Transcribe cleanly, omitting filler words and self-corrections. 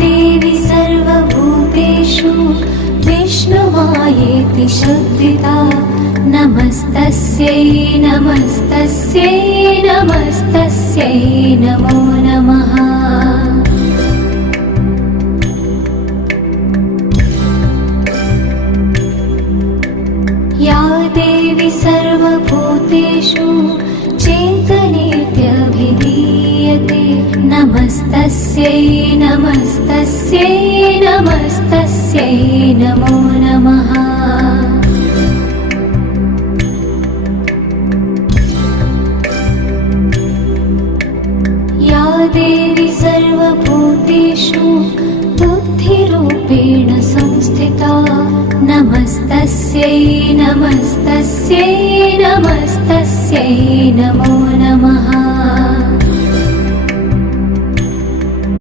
देवी सर्वभूतेषु विष्णुमायेति शब्दिता नमस्तस्यै नमस्तस्यै नमस्तस्यै नमो नमः। या देवी सर्वभूतेषु चेतनेत्यभिधीयते नमस्तस्यै नमस्तस्यै नमस्तस्यै नमो नमः। या देवी सर्वभूतेषु बुद्धिरूपेण संस्थिता नमस्तस्यै नमस्तस्यै नमस्तस्यै नमो